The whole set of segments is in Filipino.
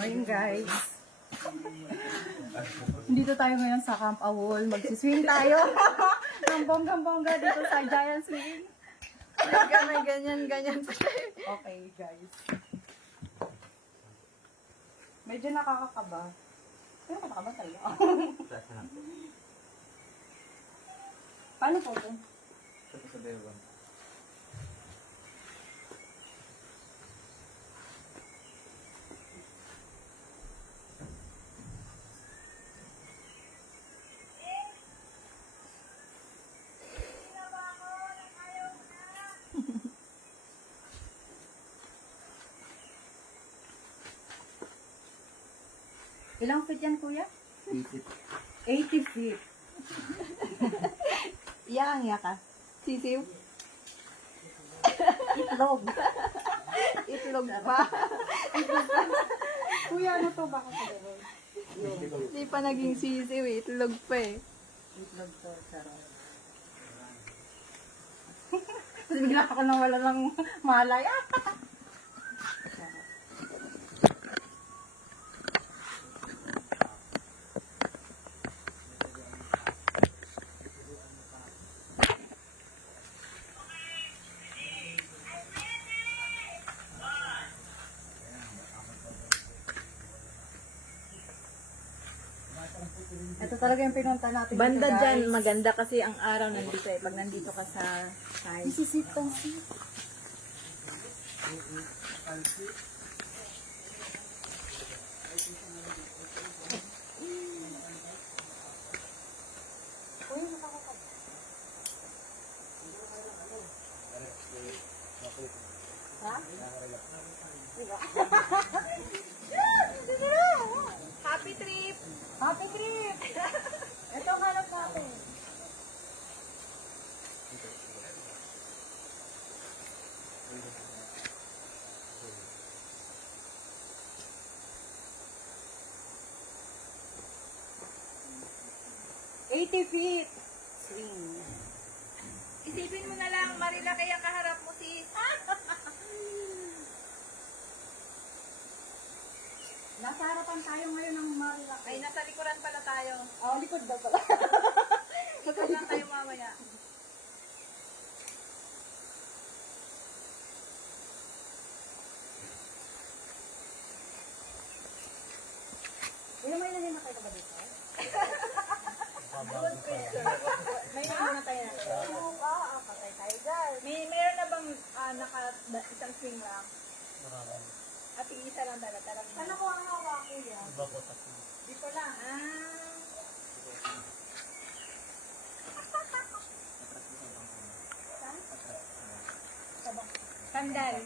Morning guys. Dito tayo ngayon sa Camp Awol. Magsiswing tayo. Ng bonggang-bongga dito sa Giant Swing. May ganyan pa siya. Okay guys. Medyo nakakakaba. Pero nakakaba tayo. Paano po ito? Sa bewang. Ilang feet yan kuya? Isip. 80 feet. Iyang ka. Sisiw. Itlog. Itlog pa. Kuya, ano to? Baka sa level? Hindi pa naging sisiw eh. Itlog pa eh. Itlog to, sarap. Kasi bigla ako nang wala ng malay. Sarap. Ito talaga yung pinunta natin Banda dito, dyan, guys. maganda kasi ang araw nandito eh. Pag nandito ka sa side. Isisit tong seat. Uy, nakakakab. Ha? Diba? Happy trip! Happy trip! Ito ang hanap natin. $80 feet. Swing. Isipin mo na lang, Marila, kaya kaharap mo sis. Nasa harapan tayo ngayon ng Marilaki. Ay, nasa likuran pala tayo. Oh, likod daw pala. Likod lang tayo mamaya. May ilan na kayo ba dito? Good question. May na tayo na. Patay tayo guys. Meron na bang isang swing lang? At isa lang dala. Ano ko ang hawak ko yan? Iba po tatlo. Dito lang. Sandal.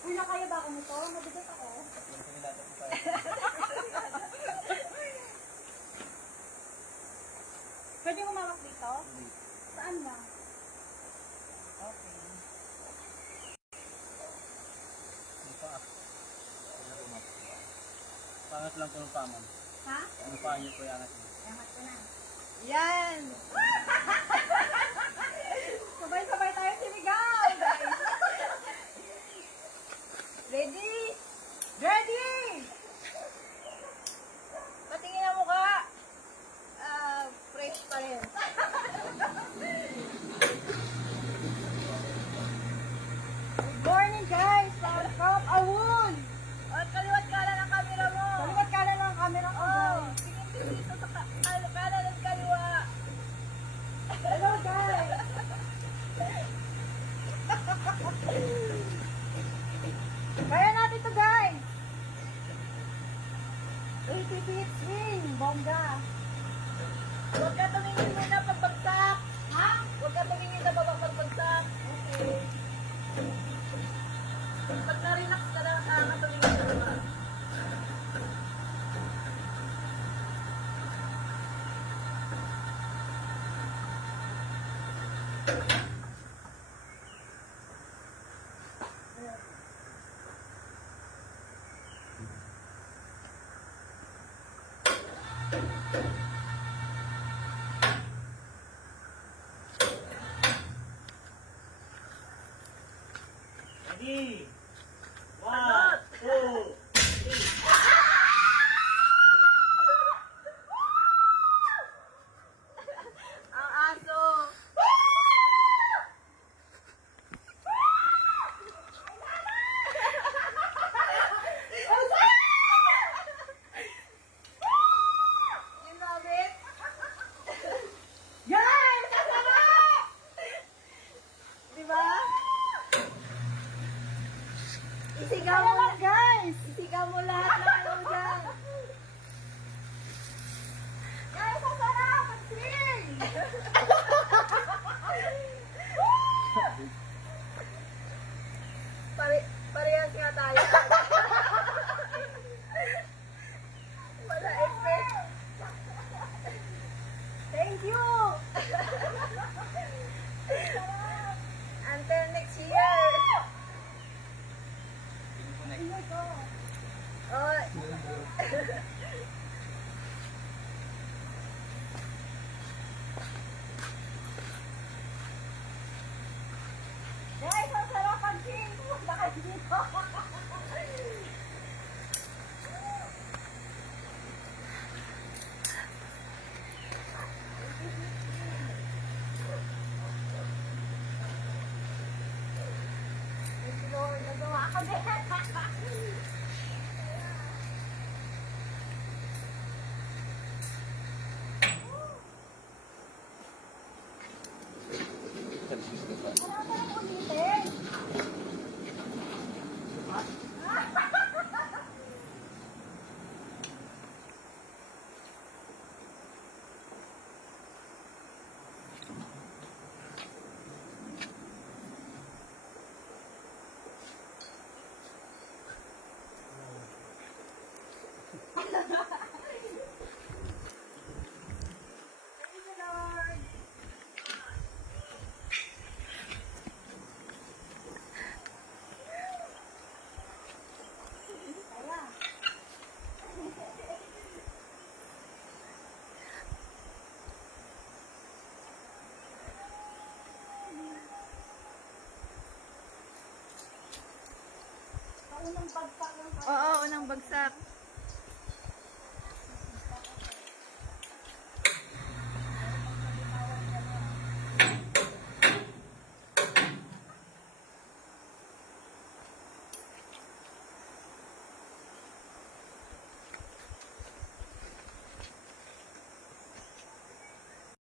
Uy, nakaya ba ako nito? Mabigat ako. Pwede humawak dito? Saan ba? Okay. Pangat lang po ng paman. Ha? Ano pa niyo po yan? Yangat ko na. Yan! Sabay-sabay tayo sinigaw! Ready? Ready! Patingin ang mukha. Fresh pa rin. Good morning guys! From Camp Awol! At kaliwat kanan ang camera mo. Salimat ka na ng camera ko Oh, guys. tingin dito sa kanan at kaliwa. Hello guys! Kaya natin to guys! 80 feet swing! Bongga! Huwag ka tumingin muna pagbagsak. Ha? Huwag ka tumingin na babang pagbagsak. Okay. Pag na-relax ka na, tumingin ka naman. Ready? 1, 2, Ang aso. You love it? Guys! Kasarap! Diba? Isigaw mo, Kasarap, guys! isigaw mo lahat ng ano dyan. Guys, kasarap! Mag-swing! Parehas nga tayo. Wala effect. Thank you! Until next year. Oh. Guys, ang sarap mag-swing! Pumunta kayo dito! Lord, nagawa ka din. Unang bagpak ng Oo, unang bagsak.